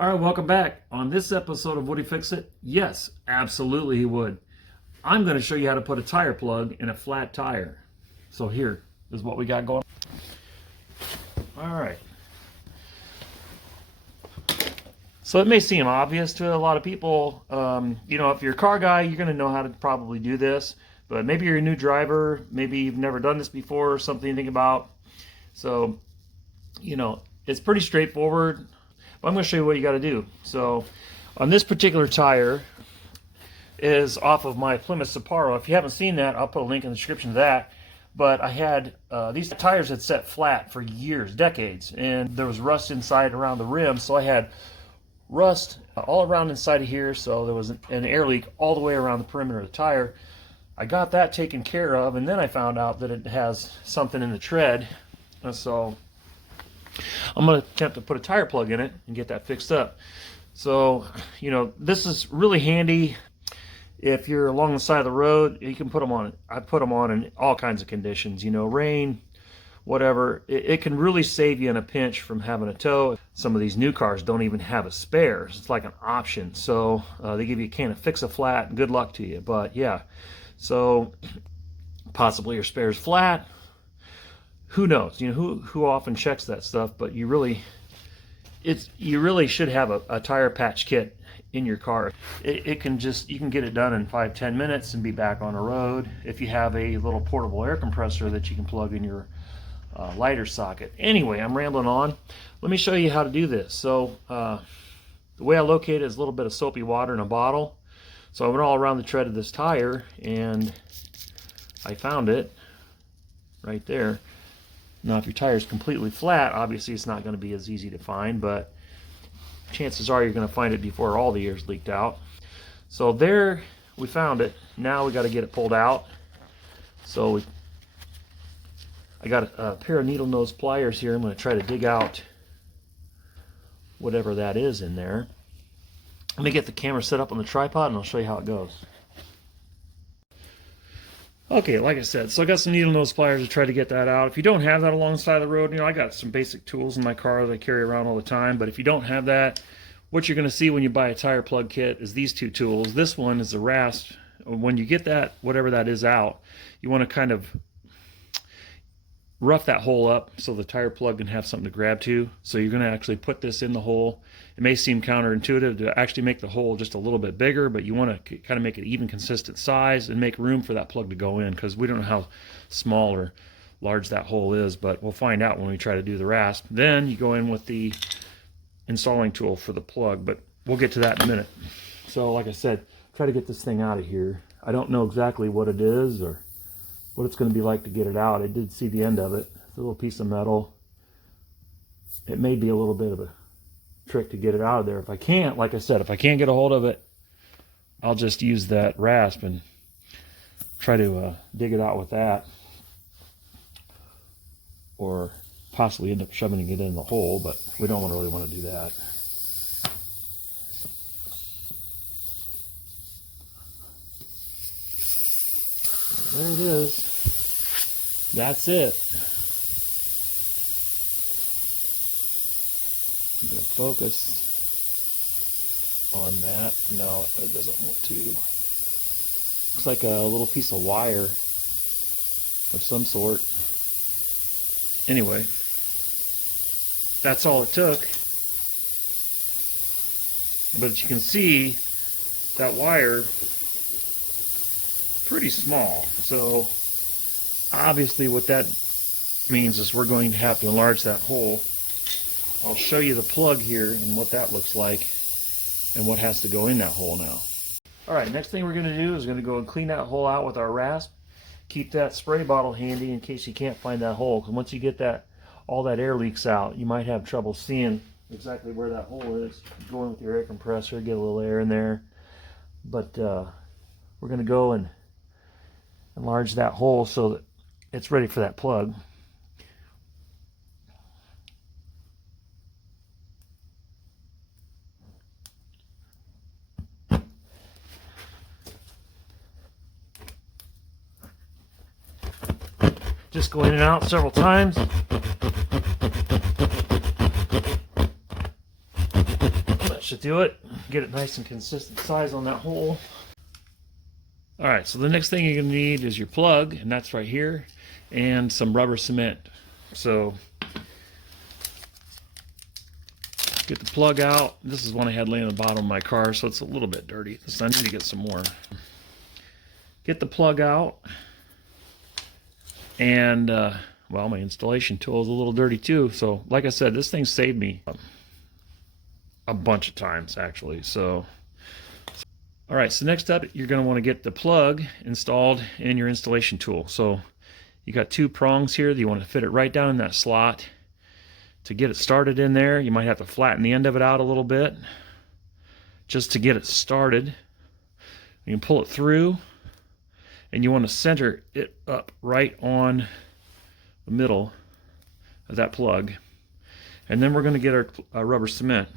All right, welcome back. On this episode of WoodyFixit, yes, absolutely he would. I'm going to show you how to put a tire plug in a flat tire. So here is what we got going. All right. So it may seem obvious to a lot of people. If you're a car guy, you're going to know how to probably do this. But maybe you're a new driver. Maybe you've never done this before, something you think about. So, it's pretty straightforward. But I'm going to show you what you got to do. So on this particular tire is off of my Plymouth Sapporo. If you haven't seen that, I'll put a link in the description to that. But I had these tires had set flat for years, decades, and there was rust inside around the rim. So I had rust all around inside of here. So there was an air leak all the way around the perimeter of the tire. I got that taken care of, and then I found out that it has something in the tread. And so I'm going to attempt to put a tire plug in it and get that fixed up. So, this is really handy if you're along the side of the road. You can put them on. I put them on in all kinds of conditions, rain, whatever. It can really save you in a pinch from having a tow. Some of these new cars don't even have a spare. It's like an option. So they give you a can of Fix-A-Flat, and good luck to you. But yeah, so possibly your spare's flat. Who knows? Who often checks that stuff? But you really should have a tire patch kit in your car. You can get it done in 5-10 minutes and be back on the road. If you have a little portable air compressor that you can plug in your lighter socket. Anyway, I'm rambling on. Let me show you how to do this. So the way I locate it is a little bit of soapy water in a bottle. So I went all around the tread of this tire and I found it right there. Now, if your tire is completely flat, obviously it's not going to be as easy to find, but chances are you're going to find it before all the air's leaked out. So there, we found it. Now we got to get it pulled out. So I got a pair of needle nose pliers here. I'm going to try to dig out whatever that is in there. Let me get the camera set up on the tripod and I'll show you how it goes. Okay, like I said, so I got some needle nose pliers to try to get that out. If you don't have that alongside the road, I got some basic tools in my car that I carry around all the time. But if you don't have that, what you're going to see when you buy a tire plug kit is these two tools. This one is a rasp. When you get that, whatever that is out, you want to kind of rough that hole up so the tire plug can have something to grab to. So you're going to actually put this in the hole. It may seem counterintuitive to actually make the hole just a little bit bigger, but you want to kind of make it even consistent size and make room for that plug to go in, because we don't know how small or large that hole is, but we'll find out when we try to do the rasp. Then you go in with the installing tool for the plug, but we'll get to that in a minute. So like I said, try to get this thing out of here. I don't know exactly what it is or what it's going to be like to get it out. I did see the end of it. It's a little piece of metal. It may be a little bit of a trick to get it out of there. If I can't, like I said, if I can't get a hold of it, I'll just use that rasp and try to dig it out with that, or possibly end up shoving it in the hole, but we don't really want to do that. There it is. That's it. I'm going to focus on that. No, it doesn't want to. Looks like a little piece of wire of some sort. Anyway, that's all it took. But you can see that wire, pretty small. So obviously what that means is we're going to have to enlarge that hole. I'll show you the plug here and what that looks like and what has to go in that hole now. Alright, next thing we're going to do is going to go and clean that hole out with our rasp. Keep that spray bottle handy in case you can't find that hole, because once you get all that air leaks out, you might have trouble seeing exactly where that hole is. Go in with your air compressor, get a little air in there. But we're going to go and enlarge that hole so that it's ready for that plug. Just go in and out several times. should do it. Get it nice and consistent size on that hole. All right, so the next thing you're gonna need is your plug, and that's right here, and some rubber cement. So get the plug out. This is one I had laying on the bottom of my car, so it's a little bit dirty. So I need to get some more. Get the plug out, and well, my installation tool is a little dirty too. So like I said, this thing saved me a bunch of times actually. So all right, so next up, you're going to want to get the plug installed in your installation tool. So you got two prongs here that you want to fit it right down in that slot. To get it started in there, you might have to flatten the end of it out a little bit just to get it started. You can pull it through, and you want to center it up right on the middle of that plug. And then we're going to get our rubber cement.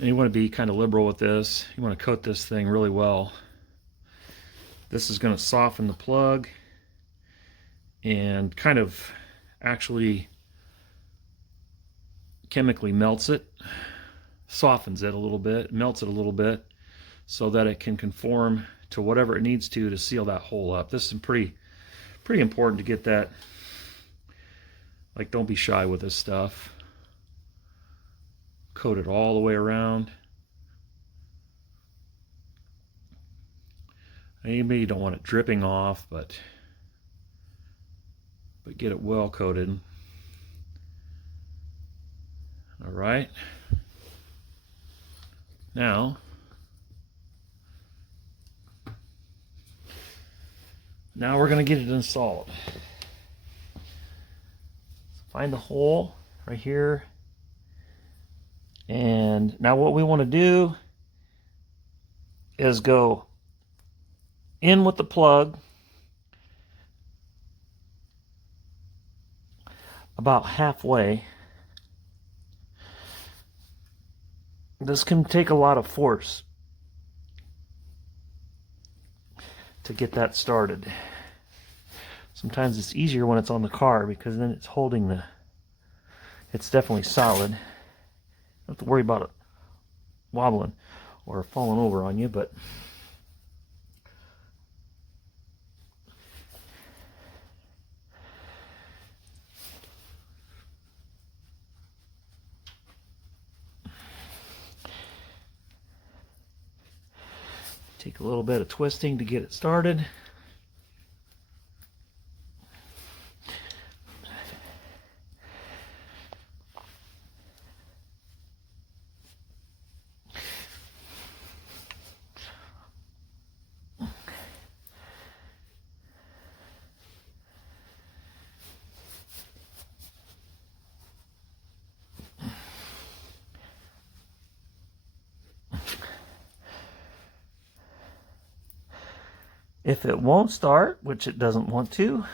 And you want to be kind of liberal with this. You want to coat this thing really well. This is going to soften the plug and kind of actually chemically melts it, softens it a little bit, melts it a little bit so that it can conform to whatever it needs to seal that hole up. This is pretty important to get that. Like, don't be shy with this stuff. Coat it all the way around. Maybe you don't want it dripping off, but get it well coated. All right. Now we're going to get it installed. Find the hole right here. And now what we want to do is go in with the plug about halfway. This can take a lot of force to get that started. Sometimes it's easier when it's on the car because then it's holding it's definitely solid. Don't have to worry about it wobbling or falling over on you, but take a little bit of twisting to get it started. If it won't start, which it doesn't want to,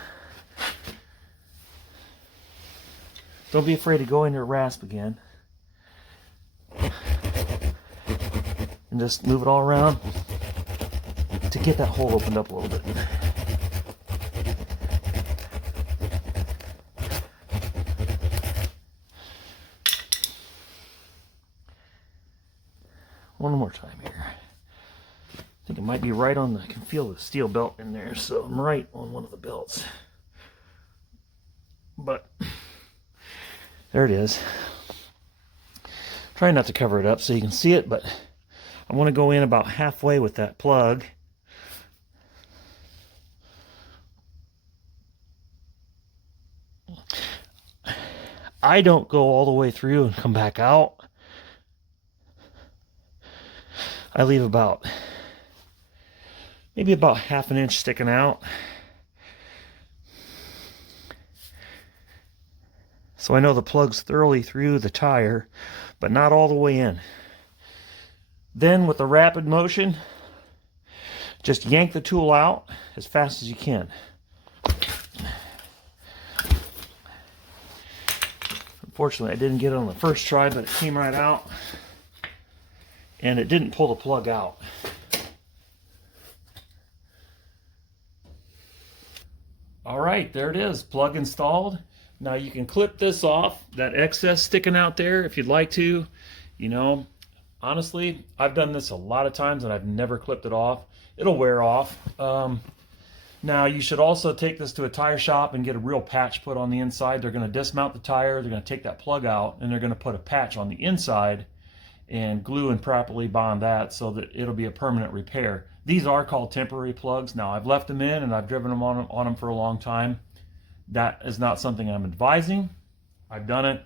don't be afraid to go in your rasp again. And just move it all around to get that hole opened up a little bit. One more time here. I think it might be right on I can feel the steel belt in there, so I'm right on one of the belts. But there it is. Try not to cover it up so you can see it, but I want to go in about halfway with that plug. I don't go all the way through and come back out. I leave maybe about half an inch sticking out. So I know the plug's thoroughly through the tire, but not all the way in. Then with a rapid motion, just yank the tool out as fast as you can. Unfortunately, I didn't get it on the first try, but it came right out. And it didn't pull the plug out. All right, there it is, plug installed. Now you can clip this off, that excess sticking out there if you'd like to. You know, honestly, I've done this a lot of times and I've never clipped it off. It'll wear off. Now you should also take this to a tire shop and get a real patch put on the inside. They're going to dismount the tire, they're going to take that plug out, and they're going to put a patch on the inside and glue and properly bond that so that it'll be a permanent repair. These are called temporary plugs. Now I've left them in and I've driven them on them for a long time. That is not something I'm advising. I've done it.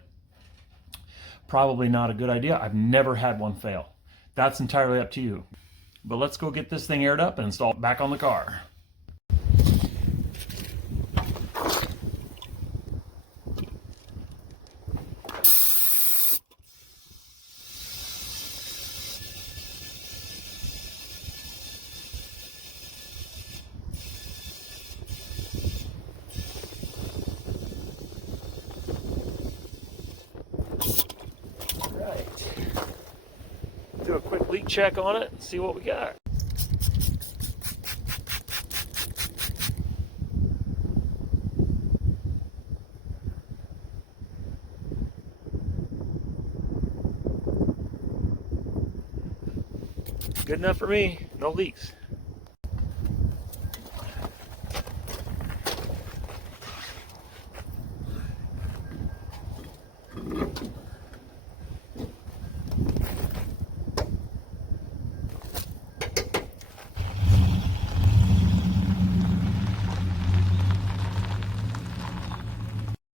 Probably not a good idea. I've never had one fail. That's entirely up to you. But let's go get this thing aired up and install it back on the car. Do a quick leak check on it and see what we got. Good enough for me, no leaks.